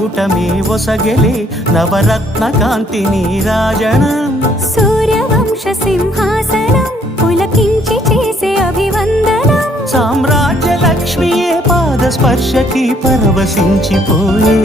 మకుటమే ఒసగెలే నవరత్న కాంతి నీరాజనం సూర్యవంశ సింహాసనం పులకించి చేసే అభివందనం సామ్రాజ్య లక్ష్మియే పాద స్పర్శకి పరవశించిపోయే